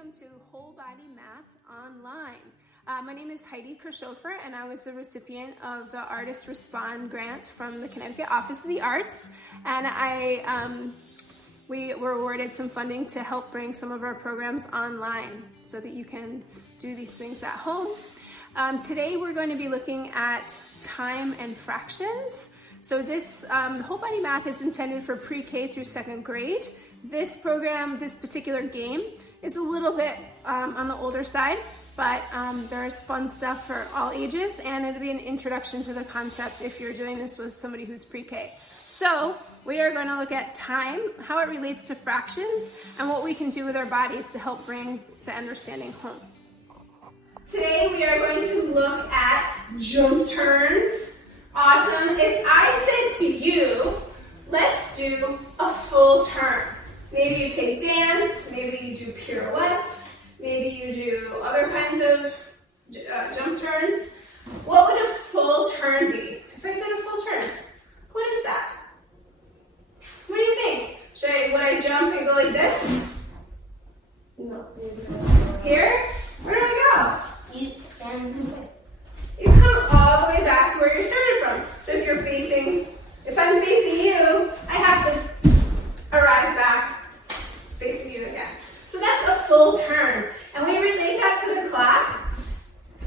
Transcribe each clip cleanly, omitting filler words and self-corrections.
welcome to Whole Body Math Online. My name is Heidi Kirchhofer, and I was the recipient of the Artist Respond grant from the Connecticut Office of the Arts. And we were awarded some funding to help bring some of our programs online so that you can do these things at home. Today we're going to be looking at time and fractions. So this Whole Body Math is intended for pre-K through second grade. This program, this particular game, is a little bit on the older side, but there's fun stuff for all ages, and it'll be an introduction to the concept if you're doing this with somebody who's pre-K. So we are going to look at time, how it relates to fractions, and what we can do with our bodies to help bring the understanding home. Today we are going to look at jump turns. Awesome. If I said to you, let's do a full turn. Maybe you take dance, maybe you do pirouettes, maybe you do other kinds of jump turns. What would a full turn be? If I said a full turn, what is that? What do you think? Would I jump and go like this? No. Here? Where do I go? You come all the way back to where you started from. So if I'm facing you, I have to arrive back facing you again. So that's a full turn. And we relate that to the clock.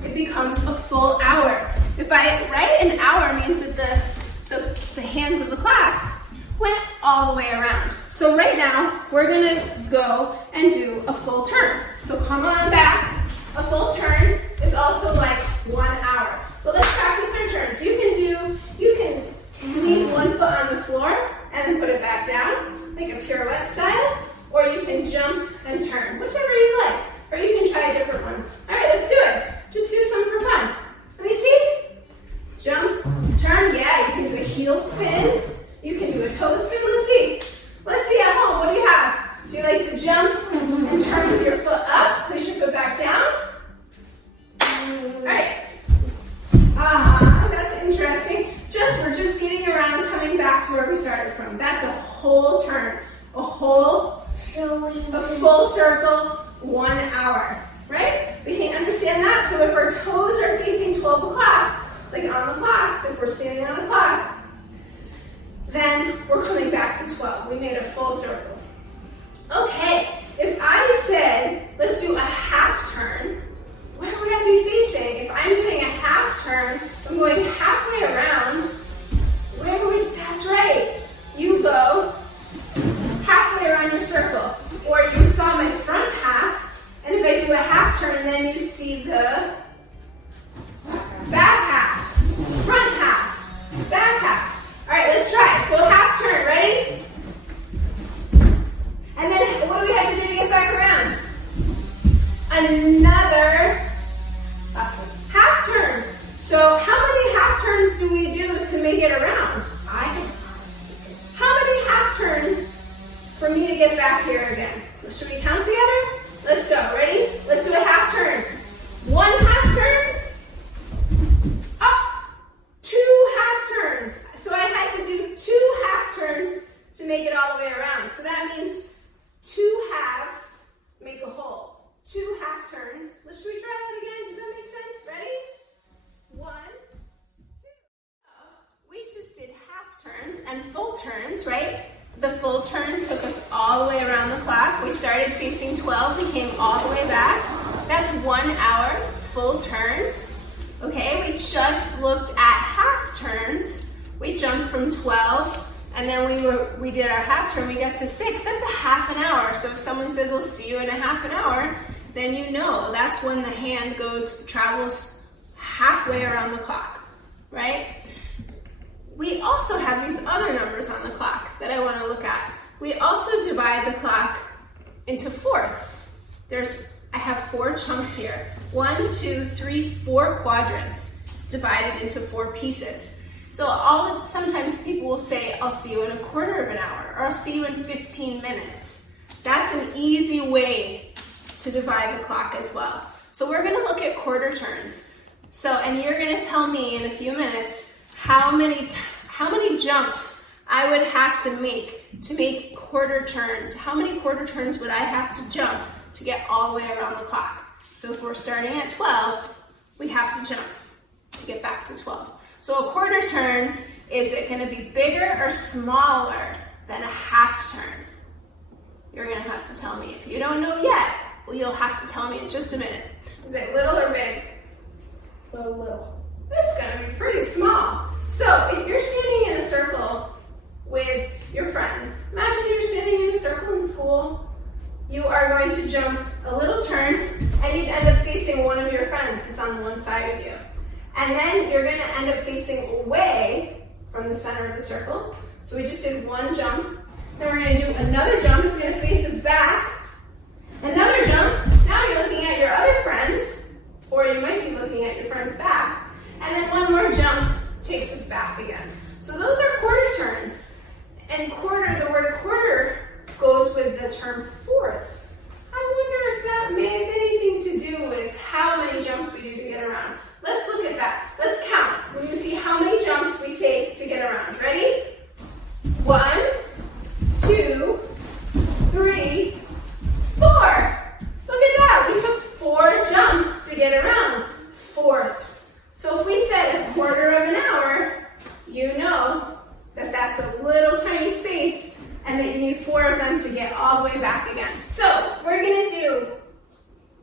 It becomes a full hour. If I write an hour means that the hands of the clock went all the way around. So right now, we're gonna go and do a full turn. So come on back. A full turn is also like 1 hour. So let's practice our turns. You can leave one foot on the floor and then put it back down, like a pirouette style, or you can jump and turn, whichever you like. Or you can try different ones. All right, let's do it. Just do some for fun. Let me see. Jump, turn, yeah, you can do a heel spin. You can do a toe spin, let's see. Let's see at home, what do you have? Do you like to jump and turn with your foot up? Push your foot back down. All right. That's interesting. We're just getting around, coming back to where we started from. That's a whole turn. A full circle, 1 hour, right? We can understand that. So if our toes are facing 12 o'clock, like on the clock, so if we're standing on the clock, then we're coming back to 12. We made a full circle. Okay, if I said, let's do a half turn, where would I be facing? If I'm doing a half turn, I'm going halfway around, that's right, you go halfway around your circle. Or you saw my front half, and if I do a half turn, then you see the back half, front half, back half. All right, let's try. So half turn, ready? And then what do we have to do to get back around? Another half turn. So how many half turns do we do to make it around? How many half turns for me to get back here again? Should we count together? Let's go. Ready? Let's do a half turn. 1 half turn. Up. 2 half turns. So I had to do 2 half turns to make it all the way around. So that means 2 halves make a whole. 2 half turns. Should we try that again? Does that make sense? Ready? 1, 2. We just did half turns and full turns, right? The full turn took us all the way around the clock. We started facing 12, we came all the way back. That's 1 hour, full turn. Okay, we just looked at half turns. We jumped from 12, and then we did our half turn, we got to 6. That's a half an hour. So if someone says, "I'll see you in a half an hour," then you know that's when the hand travels halfway around the clock, right? We also have these other numbers on the clock that I want to look at. We also divide the clock into fourths. I have 4 chunks here. 1, 2, 3, 4 quadrants. It's divided into 4 pieces. So sometimes people will say, "I'll see you in a quarter of an hour," or "I'll see you in 15 minutes. That's an easy way to divide the clock as well. So we're going to look at quarter turns. And you're going to tell me in a few minutes how many jumps I would have to make quarter turns. How many quarter turns would I have to jump to get all the way around the clock. So if we're starting at 12, we have to jump to get back to 12. So a quarter turn, is it going to be bigger or smaller than a half turn? You're going to have to tell me. If you don't know yet, well, you'll have to tell me in just a minute. Is it little or big? Little. It's going to be pretty small. So if you're standing in a circle with your friends, imagine you're standing in a circle in school, you are going to jump a little turn and you'd end up facing one of your friends. It's on one side of you. And then you're going to end up facing away from the center of the circle. So we just did one jump. Then we're going to do another jump. It's going to face us back. Another jump. Now you're looking at your other friend, or you might be looking at your friend's back. And then one more jump takes us back again. So those are quarter turns. And quarter, the word quarter goes with the term fourths. I wonder if that has anything to do with how many jumps we do to get around. Let's look at that. Let's count. When you see how many jumps we take to get around. Ready? 1, 2, 3, 4. Look at that. We took 4 jumps to get around. Fourths. So if we said a quarter of an hour, you know that that's a little tiny space and that you need 4 of them to get all the way back again. So we're going to do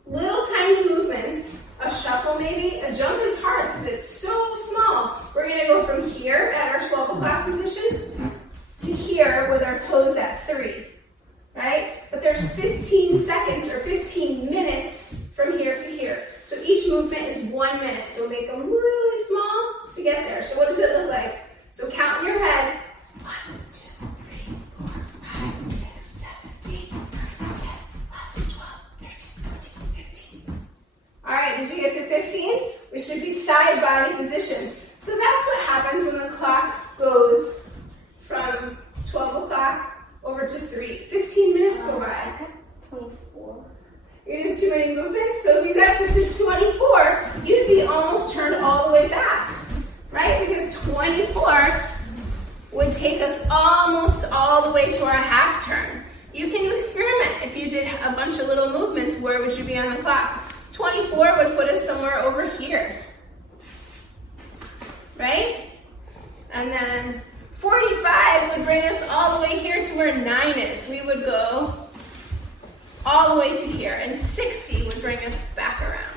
little tiny movements. A shuffle maybe. A jump is hard because it's so small. We're going to go from here at our 12 o'clock position to here with our toes at 3, right? But there's 15 seconds or 15 minutes from here to here. So each movement is 1 minute. So make them really small to get there. So what does it look like? So count in your head. 1, 2, 3, 4, 5, 6, 7, 8, 9, 10, 11, 12, 13, 14, 15. All right, did you get to 15? We should be side body position. So that's what happens when the clock goes from 12 o'clock over to 3. 15 minutes go by. 24. You did too many movements, so if you got to 24, you'd be almost turned all the way back, right? Because 24 would take us almost all the way to our half turn. You can experiment. If you did a bunch of little movements, where would you be on the clock? 24 would put us somewhere over here, right? And then 45 would bring us all the way here to where 9 is. We would go all the way to here. And 60 would bring us back around.